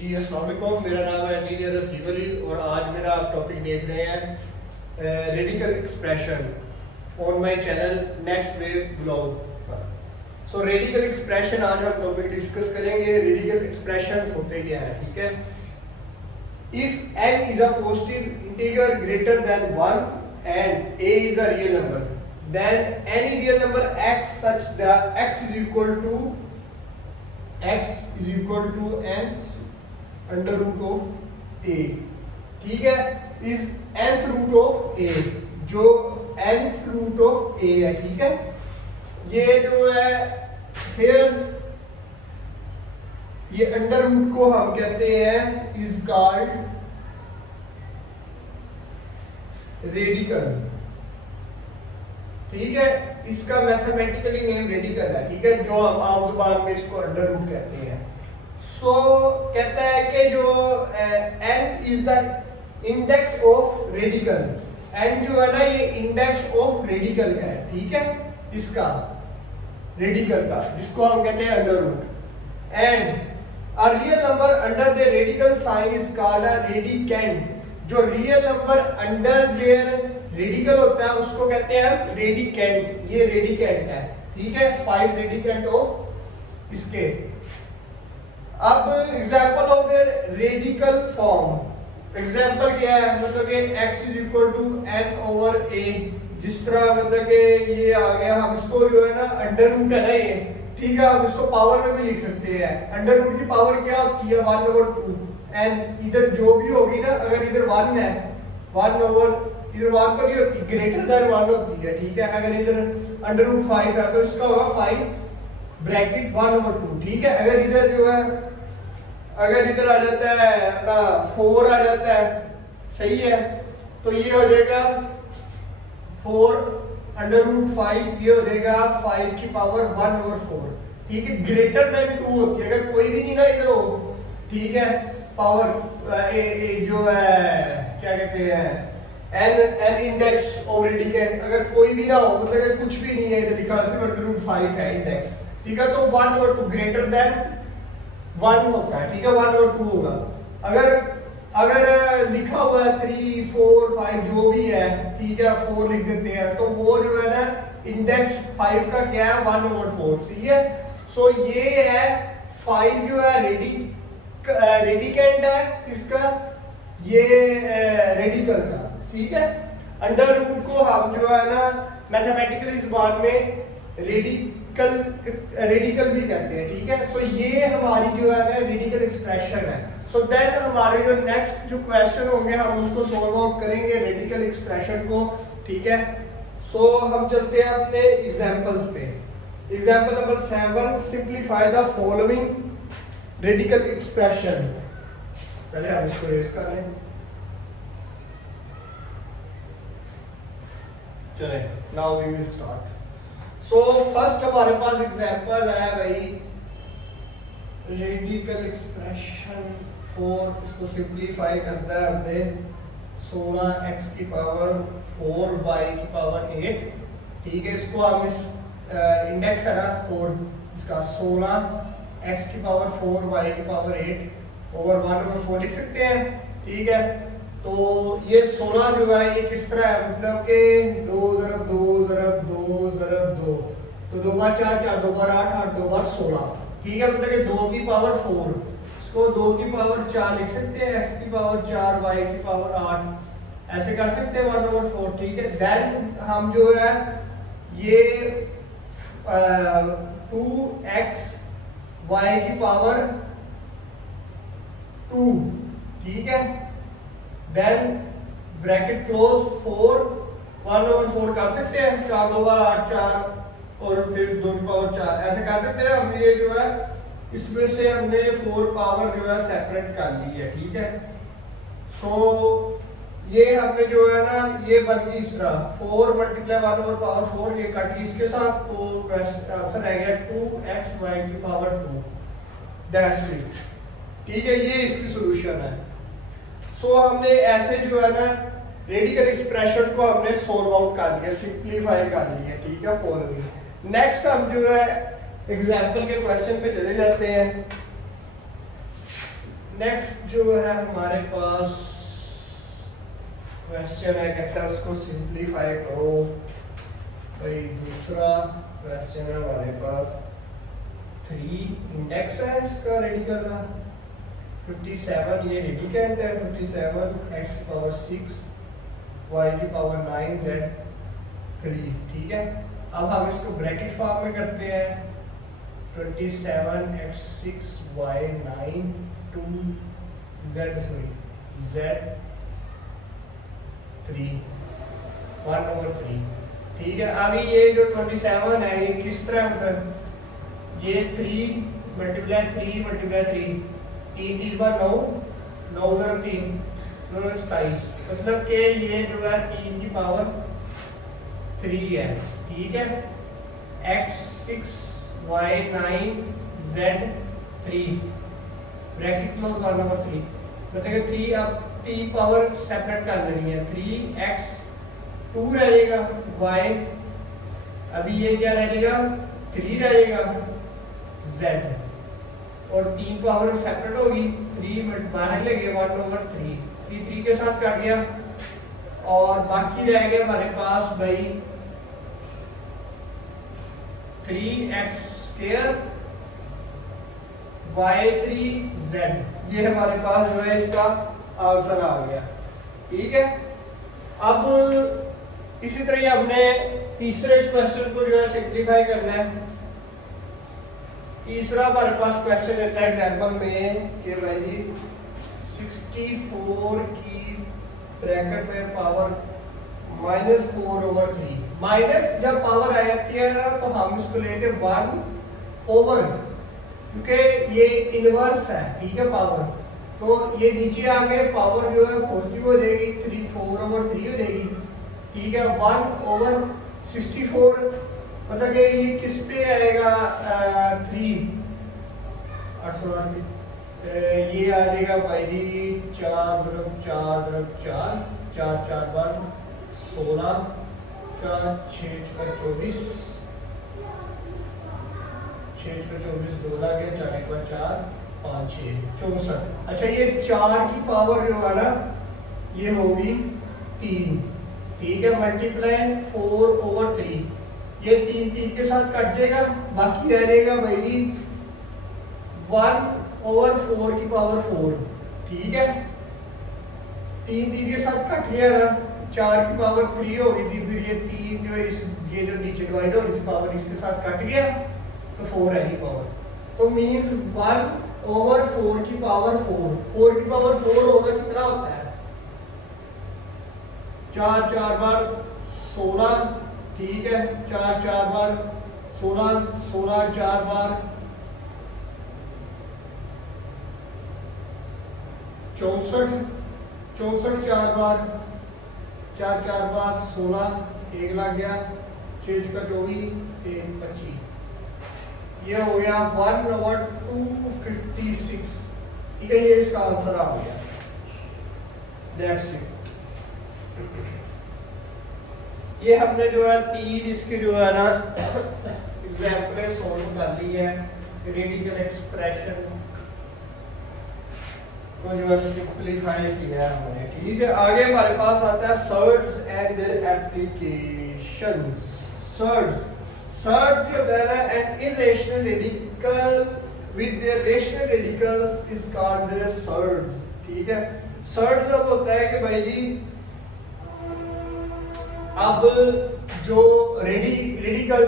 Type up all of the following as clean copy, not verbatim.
जी अस्सलाम वालेकुम, मेरा नाम है इंजीनियर रसीब अली और आज मेरा आप टॉपिक देख रहे हैं radical expression on my channel next wave blog पर। सो रेडिकल एक्सप्रेशन आज हम टॉपिक डिस्कस करेंगे। रेडिकल एक्सप्रेशंस होते क्या है, ठीक है। If n is a positive integer greater than 1 and a is a real number, then any real number x such that x is equal to n under root of a, ठीक है, is nth root of a, जो nth root of a है, ठीक है। ये जो है फिर ये अंडर रूट को हम कहते हैं इज कॉल्ड रेडिकल, ठीक है। इसका मैथमेटिकली नेम रेडिकल है, ठीक है, जो हम आम जुबान में इसको अंडर रूट कहते हैं। सो कहता है कि जो n is the index of radical, n जो है ना ये इंडेक्स ऑफ रेडिकल का है, ठीक है, इसका रेडिकल का, जिसको हम कहते हैं under root. And a real number under the radical sign is called a radicand. जो real number under there radical होता है उसको कहते हैं रेडिकेंट। ये रेडिकेंट है, ठीक है, 5 रेडिकेंट ऑफ इसके। अब example of the radical form, example क्या है, मतलब कि x is equal to n over a, जिस तरह मतलब कि ये आ गया, हम इसको जो है ना अंडर रूट है ना ये, ठीक है, हम इसको पावर में भी लिख सकते हैं। अंडर रूट की पावर क्या होती है 1 ओवर 2, एंड इधर जो भी होगी ना, अगर इधर 1 है 1 ओवर, इधर 1 तो नहीं होती, ग्रेटर देन 1 होती है, ठीक है। अगर इधर अंडर रूट 5 है तो इसका होगा 5 ब्रैकेट 1 ओवर 2, ठीक है। अगर इधर जो है, अगर इधर आ जाता है अपना 4 आ जाता है, सही है, तो ये हो जाएगा 4 अंडर रूट 5, ये हो जाएगा 5 की पावर 1 ओवर 4, ठीक है। ग्रेटर देन 2 होती है, अगर कोई भी नहीं ना इधर हो, ठीक है, पावर जो है क्या कहते हैं n इंडेक्स ऑफ रेडिकेंट, अगर कोई भी ना हो, मतलब अगर कुछ भी नहीं है इधर लिखा सिर्फ अंडर रूट 5 है इंडेक्स, ठीक है, तो 1 ओवर 2 ग्रेटर देन 1 होता है, ठीक है, 1 ओवर 2 होगा। अगर लिखा हुआ है 3 4 5 जो भी है, ठीक है, 4 लिख देते हैं, तो वो जो है ना इंडेक्स 5 का क्या है 1 ओवर 4, सही है। सो ये है 5 जो है रेडिकेंट है किसका, ये रेडिकल का, ठीक है। अंडर रूट को हम जो है ना मैथमेटिकली जुबान में रेडिकल भी कहते हैं, ठीक है। सो ये हमारी जो है ना रेडिकल एक्सप्रेशन है। सो देन हमारे जो नेक्स्ट जो क्वेश्चन होंगे हम उसको सॉल्व आउट करेंगे रेडिकल एक्सप्रेशन को, ठीक है। सो हम चलते हैं अपने एग्जांपल्स पे। Example number 7, simplify the following radical expression. पहले हम इसको रेस कर लें, चले, now we will start. So first हमारे पास एग्जांपल है भाई रेडिकल एक्सप्रेशन 4, इसको सिंपलीफाई करना है हमने 16x की पावर 4 y की पावर 8, ठीक है। इसको हम इस इंडेक्स है ना 4, इसका 16x की पावर 4 y की पावर 8 ओवर 1 ओवर 4 लिख सकते हैं, ठीक है। तो ये 16 जो है ये किस तरह है, मतलब कि 2 ज़रब 2 ज़रब 2 ज़रब 2, तो 2 बार 4 4 2 बार 8 8 2 बार 16, ठीक है, मतलब कि 2 की पावर 4, इसको 2 की पावर 4 लिख सकते हैं, x की पावर 4 y की पावर 8, ऐसे कर सकते हैं 1 ओवर 4, ठीक है। देन हम जो है ये 2x y की पावर 2, ठीक है, देन ब्रैकेट क्लोज 4 1 ओवर 4 कर सकते हैं, 4 2 बार 8 4 और फिर 2 की पावर 4, ऐसे कर सकते हैं हम। ये जो है इसमें से हमने 4 पावर जो है सेपरेट कर ली है, ठीक है। सो ये हमने जो है ना ये बन गई इस तरह 4 मल्टीप्लाई 1 ओवर पावर 4, ये कट गई इसके साथ, तो आंसर रह गया 2x y की पावर 2, दैट्स इट, ठीक है। ये इसकी सॉल्यूशन है। सो हमने ऐसे जो है ना रेडिकल एक्सप्रेशन को हमने सोल्व आउट कर लिया, सिंपलीफाई कर लिया, ठीक है, फॉलोइंग। नेक्स्ट हम जो है एग्जाम्पल के क्वेश्चन पे चले जाते हैं। नेक्स्ट जो है हमारे पास क्वेश्चन है, कहता है उसको सिंप्लीफाई करो। भाई दूसरा क्वेश्चन है हमारे पास, 3 इंडेक्स है इसका रेडिकल का, 57 ये रेडिकेंट है, 57 x की पावर 6 y की पावर 9 z 3, ठीक है। अब हम इसको ब्रैकेट फॉर्म में करते हैं, 27 x 6 y 9 2 z 3 1/3, ठीक है। अभी ये जो 27 है ये किस तरह, मतलब ये 3 मल्टीप्लाई 3 मल्टीप्लाई 3, 3 3 बार 9, 9 0 3 27, मतलब कि ये जो है 3 की पावर 3 है, ठीक है। x 6 y 9 z 3 bracket close 1/3, मतलब कि 3 अब 3 पावर सेपरेट कर लेनी है, 3x 2 रहेगा, y अभी ये क्या रहेगा 3 रहेगा, z और 3 पावर सेपरेट होगी, 3 बाहर ले गए 1/3, 3 के साथ काट गया और बाकी रहेगा हमारे पास भाई 3x स्क्वायर y3z, ये हमारे पास जो है इसका आंसर आ गया, ठीक है। अब इसी तरह ही हमने तीसरे क्वेश्चन को जो है सिंप्लीफाई करना है। तीसरा हमारे पास क्वेश्चन देता है एग्जाम्पल में कि भाई 64 की ब्रैकेट में पावर -4/3, माइनस जब पावर आ जाती है ना तो हम इसको लेते 1/, क्योंकि ये इनवर्स है, ठीक है पावर, तो ये नीचे आके पावर जो है पॉजिटिव हो जाएगी, 4/3 हो जाएगी, ठीक है। 1/64 मतलब कि ये किस पे आएगा 3 8 ये आ जाएगा भाई जी 4 × 4 × 4 4 4 बार 16 4 6 का 24 6 का 24 2 आ गया, 4 का 4 5 6 64। अच्छा ये 4 की पावर जो है ना ये होगी 3, ठीक है, मल्टीप्लाई 4/3, ये 3 के साथ कट जाएगा, बाकी रह जाएगा भाई 1/4 की पावर 4, ठीक है। 3 के साथ कट गया ना, 4 की पावर 3 हो गई थी, फिर ये 3 जो ये जो नीचे डिवाइड हो रही थी पावर इसके साथ कट गया तो 4 है ही पावर, तो मीन्स 1/4 की पावर 4 की पावर 4 होगा कितना होता है 4 4 बार 16, ठीक है, 4 4 बार 16 16 4 बार 64 64 4 बार 4 4 बार 16 1 लग गया, 6 का 24 1 25, ये हो गया 1/256, ठीक है, ये इसका आंसर आ गया, दैट्स इट। ये हमने जो है 3 इसके जो है ना एग्जाम्पल सॉल्व कर ली है, रेडिकल एक्सप्रेशन को जो है सिंप्लीफाई किया है हमने, ठीक है। आगे हमारे पास आता है surds and their applications. Surds जो होता है ना, an irrational radical with their rational radicals is called surds, ठीक है। सर्ट्स जब होता है कि भाई जी अब जो रेडिकल,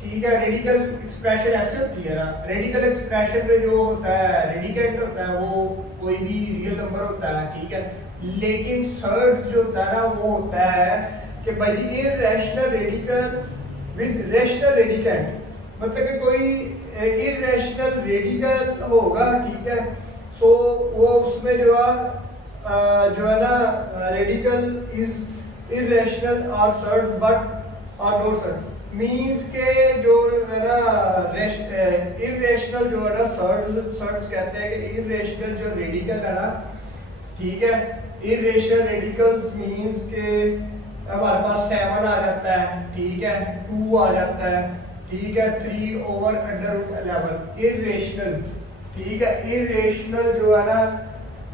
ठीक है, रेडिकल एक्सप्रेशन ऐसे होती है ना, रेडिकल एक्सप्रेशन में जो होता है रेडिकेंट होता है वो कोई भी रियल नंबर होता है, ठीक है, लेकिन सर्ट्स जो होता है ना वो होता है कि भाई irrational radical with rational radicand, मतलब कि कोई इररेशनल रेडिकल होगा, ठीक है, सो वो उसमें जो है ना रेडिकल इज इररेशनल और सर्ट्स बट और डोंट सर्ट, मींस के जो है ना इररेशनल जो है ना सर्ट्स कहते हैं कि इररेशनल जो रेडिकल है ना, ठीक है, इररेशनल रेडिकल्स मींस के हमारे पास 7 आ जाता है, ठीक है, 2 आ जाता है, ठीक है, 3/√11 इररेशनल, ठीक है। इररेशनल जो है ना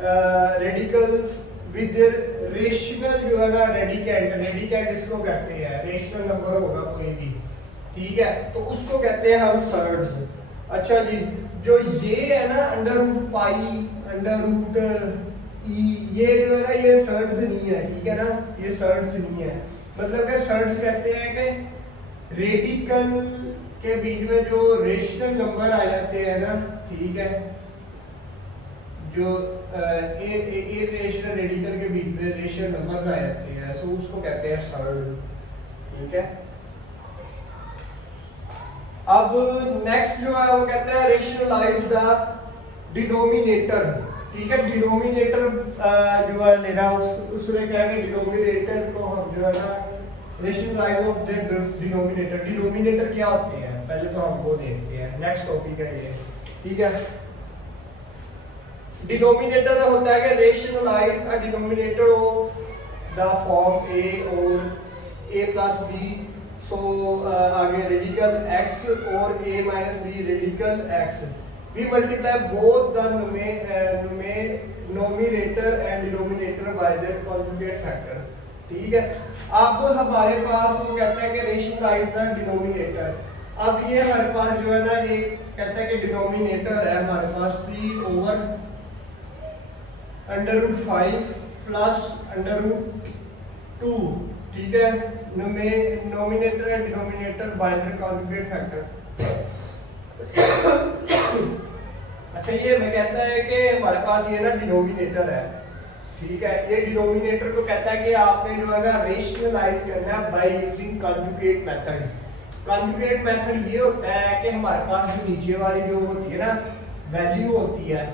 रेडिकल विद रेशनल जो है ना रेडिकेंट इसको कहते हैं, रेशनल नंबर होगा कोई भी, ठीक है, तो उसको कहते हैं हम सर्ड्स। अच्छा जी, जो ये है ना under root pi under root e, ये जो है ना ये सर्ड्स नहीं है, ठीक है ना, ये सर्ड्स नहीं है। मतलब कि सर्ड्स कहते हैं कि रेडिकल के बीच में जो रेशनल नंबर आ जाते हैं ना, ठीक है, जो इरेशनल रेडिकल के बीच में रेशनल नंबर आ जाते हैं, सो उसको कहते हैं सर्ड्स, ठीक है। अब नेक्स्ट जो है वो कहता है रेशनलाइज द डिनोमिनेटर, ठीक है। डिनोमिनेटर जो है लेना उसने क्या है कि डिनोमिनेटर को हम जो है ना rationalise of the denominator. Denominator क्या होते हैं पहले तो हम वो देखते हैं, नेक्स्ट टॉपिक है ये, ठीक है। डिनोमिनेटर होता है कि rationalise a denominator of the form a और ए प्लस बी, सो आगे रेडिकल x और a minus b radical x, we multiply both the numerator and denominator by their conjugate factor, ठीक है। अब हमारे पास वो कहता है कि रेशनलाइज द डिनोमिनेटर। अब ये हमारे पास जो है ना एक कहता है कि डिनोमिनेटर है हमारे पास 3 over under root 5 plus under root 2, ठीक है, numerator and denominator by the conjugate factor. अच्छा, ये मैं कहता है कि हमारे पास ये ना डिनोमिनेटर है, ठीक है। ये डिनोमिनेटर को कहता है कि आपने जो है ना रेशनलाइज करना है by using conjugate method. Conjugate method ये होता है कि हमारे पास जो नीचे वाली जो होती है ना वैल्यू होती है,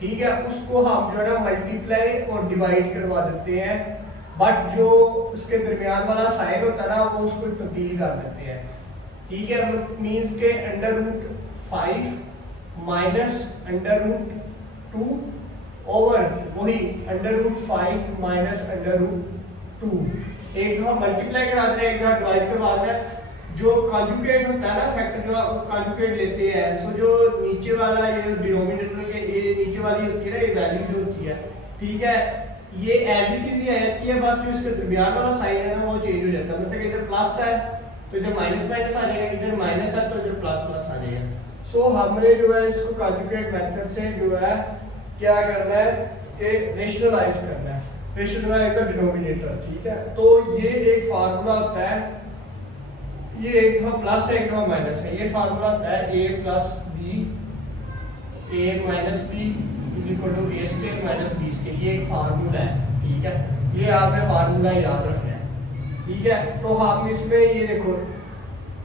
ठीक है, उसको हम जो है ना मल्टीप्लाई और डिवाइड करवा देते हैं, बट जो उसके दरमियान वाला साइन होता है ना वो उसको तब्दील कर देते हैं, ठीक है। मींस के under root 5 minus under root 2 over वही under root 5 minus under root 2, एक दफा मल्टीप्लाई करा दें एक दफा डिवाइड करवा दें। जो कॉन्जुगेट होता है ना फैक्टर जो कॉन्जुगेट लेते हैं, सो जो नीचे वाला ये डिनोमिनेटर के ये नीचे वाली होती है ना ये वैल्यू जो होती है, ठीक है, ये एज इट इज ही आती है, बस जो इसके दरमियान वाला साइन है ना वो चेंज हो जाता है। मतलब इधर प्लस है तो इधर माइनस माइनस आ जाएगा, इधर माइनस है तो इधर प्लस प्लस आ जाएगा। सो हमने जो है इसको कॉन्जुगेट मेथड से जो है क्या करना है कि रेशनलाइज करना है, रेशनलाइज द डिनोमिनेटर, ठीक है। तो ये एक फार्मूला होता है, ये एक दफा प्लस है एक दफा माइनस है, ये फार्मूला होता है a plus B a minus B is equal to a square minus b square, ये एक फार्मूला है, ठीक है। ये आपने फार्मूला याद रखना है, ठीक है। तो हम इसमें ये देखो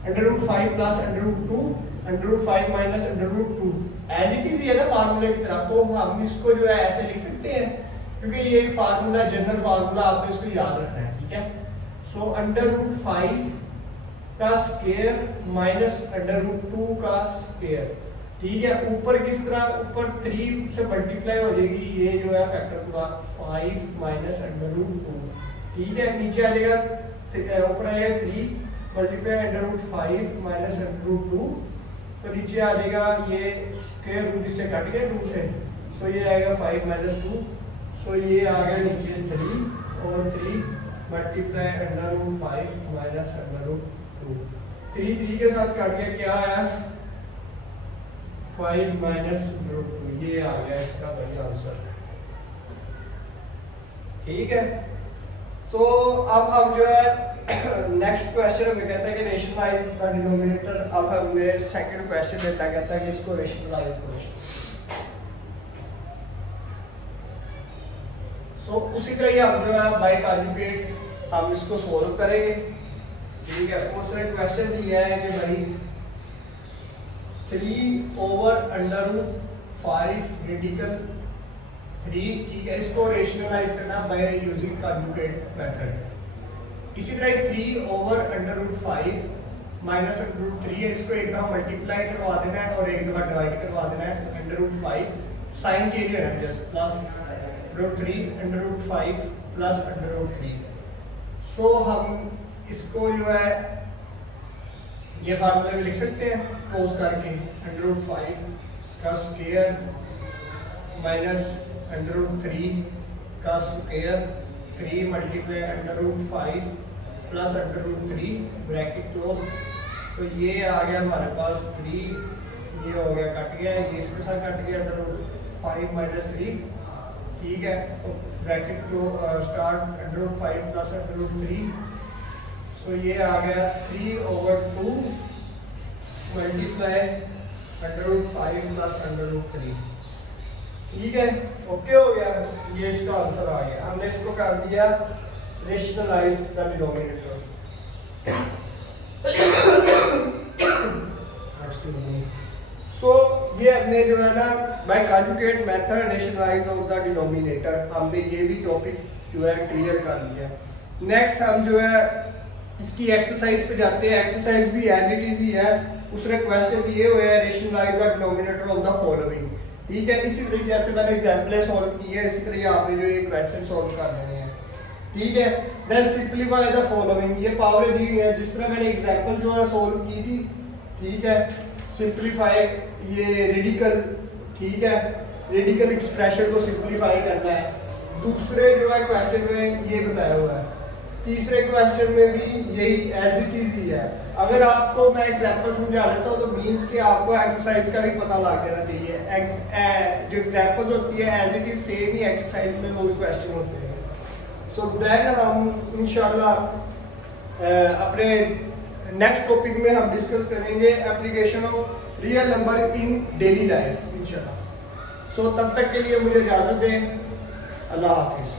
under root 5 plus under root 2 under root 5 minus under root 2 as it is ये ना फार्मूले की तरह, तो हम इसको जो है ऐसे लिख सकते हैं क्योंकि ये एक फार्मूला जनरल फार्मूला आपने इसको याद रखना है, ठीक है। सो अंडर रूट 5 का स्क्वायर माइनस अंडर रूट 2 का स्क्वायर, ठीक है। ऊपर किस तरह ऊपर 3 से मल्टीप्लाई हो जाएगी, ये जो है फैक्टर पूरा 5 माइनस अंडर रूट 2, ठीक है। नीचे आ जाएगा ऊपर आएगा 3 multiply under root 5 minus under root 2, तो नीचे आ जाएगा ये स्क्वायर रूट इससे कट गया 2 से, सो ये आएगा 5 माइनस 2, सो ये आ गया नीचे 3 और 3 multiply under root 5 minus under root 2, 3 के साथ काट गया क्या आया 5 माइनस रूट 2, ये आ गया इसका वही आंसर, ठीक है। सो अब हम जो है नेक्स्ट क्वेश्चन हमें कहता है कि रेशनलाइज द डिनोमिनेटर। अब हमें सेकंड क्वेश्चन देता है, कहता है कि इसको रेशनलाइज करो। सो उसी तरह ही हम जो है बाय कॉन्जुगेट हम इसको सोल्व करेंगे, ठीक है। उसने क्वेश्चन दिया है कि भाई 3 ओवर अंडर रूट 5 रेडिकल 3, ठीक है, इसको रेशनलाइज करना बाय यूजिंग कॉन्जुगेट मेथड। इसी तरह 3 over under root 5 minus under root 3 है, इसको एक दफा मल्टीप्लाई करवा देना है और एक दफा डिवाइड करवा देना है। अंडर रूट 5 साइन चेंज होना है just plus root 3 under root 5 plus under root 3। So हम इसको जो है ये फार्मूला में लिख सकते हैं क्लोज करके, अंडर रूट 5 का स्क्वायर माइनस अंडर रूट 3 का square 3 multiply under root 5 plus under root 3 bracket close. तो ये आ गया हमारे पास 3, ये हो गया कट गया, ये इसके साथ कट गया अंडर रूट 5 माइनस 3, ठीक है। तो bracket close start under root 5 plus under root 3, so ये आ गया 3/2 multiply under root 5 plus under root 3, ठीक है। ओके हो गया, ये इसका आंसर आ गया। हमने इसको कर दिया रेशनलाइज द डिनोमिनेटर। सो ये हमने जो है ना by conjugate method rationalise of the denominator, हमने ये भी टॉपिक जो है क्लियर कर लिया। नेक्स्ट हम जो है इसकी एक्सरसाइज पे जाते हैं। एक्सरसाइज भी एज इट इज ही है, उसने क्वेश्चन दिए हुए हैं rationalise the denominator of the following, ठीक है। इसी तरीके जैसे मैंने एग्जांपल सॉल्व की है, इसी तरह आपने जो ये क्वेश्चन सॉल्व कर रहे हैं, ठीक है। देन सिंपलीफाई द फॉलोइंग, ये पावरें दी हुई है जिस तरह मैंने एग्जांपल जो है सॉल्व की थी, ठीक है। सिंपलीफाई ये रेडिकल, ठीक है, रेडिकल एक्सप्रेशन को सिंपलीफाई करना है। दूसरे जो है क्वेश्चन में ये बताया हुआ है, तीसरे क्वेश्चन में भी यही एज इट इज ही है। अगर आपको मैं एग्जांपल समझा लेता हूँ तो मीन्स कि आपको एक्सरसाइज का भी पता लग जाना चाहिए। जो एग्जांपल्स होती है एज इट इज सेम ही एक्सरसाइज में वो क्वेश्चन होते हैं। सो देन हम इंशाल्लाह अपने नेक्स्ट टॉपिक में हम डिस्कस करेंगे application of real number in daily life इंशाल्लाह। सो तब तक के लिए मुझे इजाज़त दें, अल्लाह हाफिज़।